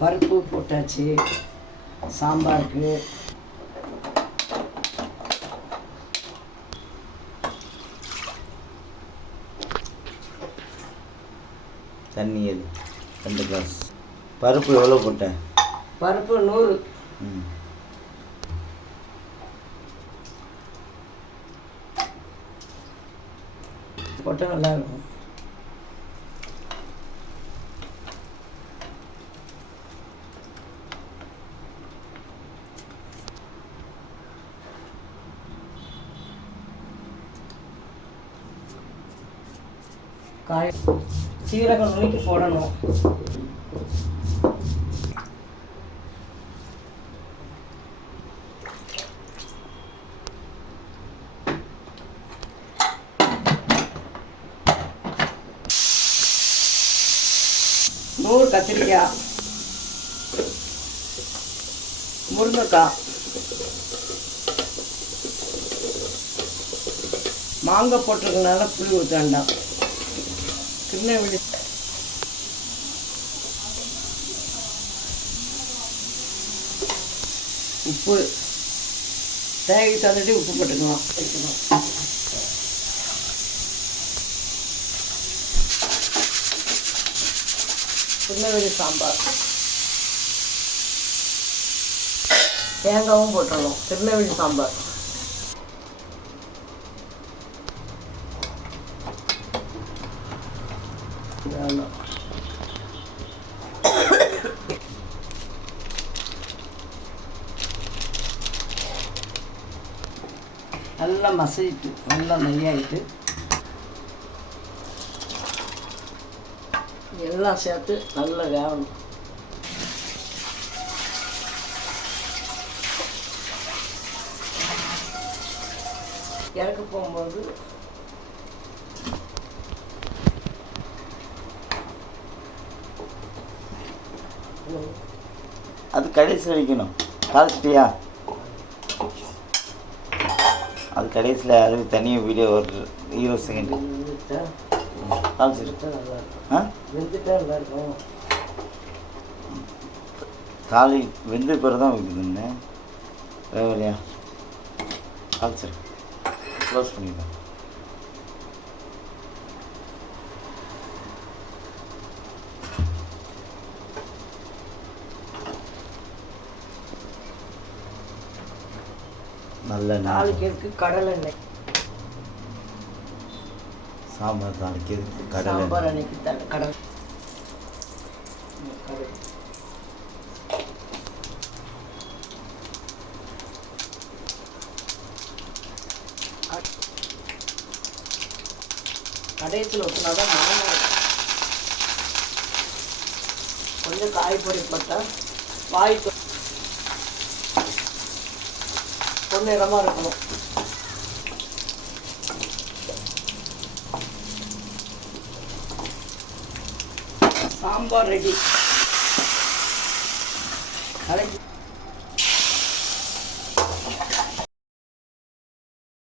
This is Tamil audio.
பருப்பு போட்டாச்சு சாம்பாருக்கு. தண்ணி எது ரெண்டு கிளாஸ் பருப்பு எவ்வளோ போட்டேன் பருப்பு நூறு. போட்டால் நல்லா காய். சீரகம் நுழைக்கி போடணும். நூறு கத்திரிக்காய். முருங்கைக்காய். மாங்காய் போட்டிருக்கனால புளி ஊற்ற வேண்டாம். திருநெல்வேலி உப்பு. தேவைக்கு தந்துட்டு உப்பு போட்டுக்கலாம். வைக்கணும் திருநெல்வேலி சாம்பார். தேங்காவும் போட்டுடணும் திருநெல்வேலி சாம்பார். நல்லா மசிட்டு நல்லா நெய்யாயிட்டு. எல்லாம் சேர்த்து நல்லா வேகணும். இறக்க போகும்போது அது கடைசியில் வைக்கணும் காய்ச்சிட்டியா அது கடைசியில் அது தனியாக வீடியோ ஒரு இருபது செகண்ட் இருக்கும். ஆ? காலி வெந்த பிறகு தான் வைக்குதுன்னு வேலையா காமிச்சிரு. க்ளோஸ் பண்ணிடுறேன் நல்ல நாள் நாளைக்கு கடலை எண்ணெய்? சாம்பார் தாளிக்கிறது கடலை சாம்பார் அன்னைக்கு த கடலை. கடையத்தில் ஊற்றினா தான் இருக்கும். கொஞ்சம் காய்பொடி போட்டால் வாய் தொ- பொன்னிறமாக இருக்கணும். சாம்பார் ரெடி.